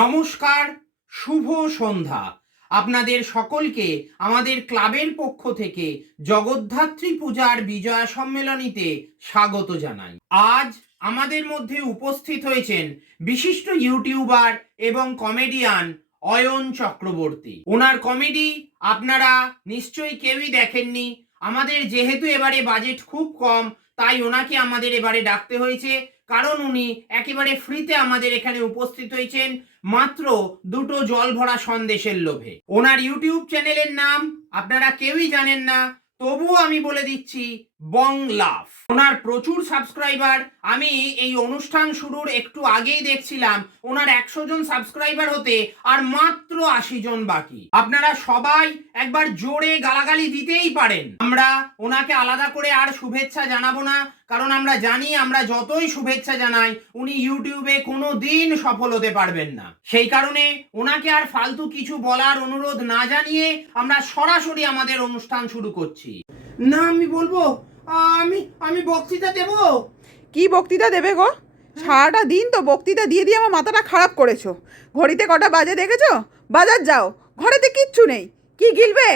নমস্কার, শুভ সন্ধ্যা। আপনাদের সকলকে আমাদের ক্লাবের পক্ষ থেকে জগদ্ধাত্রী পূজার বিজয়া সম্মেলনীতে স্বাগত জানাই। আজ আমাদের মধ্যে উপস্থিত হয়েছেন বিশিষ্ট ইউটিউবার এবং কমেডিয়ান অয়ন চক্রবর্তী। ওনার কমেডি আপনারা নিশ্চয়ই কেউই দেখেননি। আমাদের যেহেতু এবারে বাজেট খুব কম, তাই ওনাকে আমাদের এবারে ডাকতে হয়েছে, কারণ উনি একেবারে ফ্রিতে আমাদের এখানে উপস্থিত হয়েছেন মাত্র দুটো জল ভরা সন্দেশের লোভে। ওনার ইউটিউব চ্যানেলের নাম আপনারা কেউই জানেন না, তবুও আমি বলে দিচ্ছি, বং লাভ। ওনার প্রচুর সাবস্ক্রাইবার। আমি এই অনুষ্ঠান শুরুর একটু আগেই দেখছিলাম ওনার 100 জন সাবস্ক্রাইবার হতে আর মাত্র 80 জন বাকি। আপনারা সবাই একবার জোরে গালাগালি দিতেই পারেন। আমরা ওনাকে আলাদা করে আর শুভেচ্ছা জানাবো না, কারণ আমরা জানি আমরা যতই শুভেচ্ছা জানাই উনি ইউটিউবে কোনো দিন সফল হতে পারবেন না। সেই কারণে ওনাকে আর ফালতু কিছু বলার অনুরোধ না জানিয়ে আমরা সরাসরি আমাদের অনুষ্ঠান শুরু করছি। না, আমি বলবো, আমি আমি বক্তৃতা দেব। কি বক্তৃতা দেবে গো? সারাটা দিন তো বক্তৃতা দিয়ে দিয়ে আমার মাথাটা খারাপ করেছো। ঘড়িতে কটা বাজে দেখেছো? বাজার যাও, ঘরেতে কিচ্ছু নেই, কি গিলবে?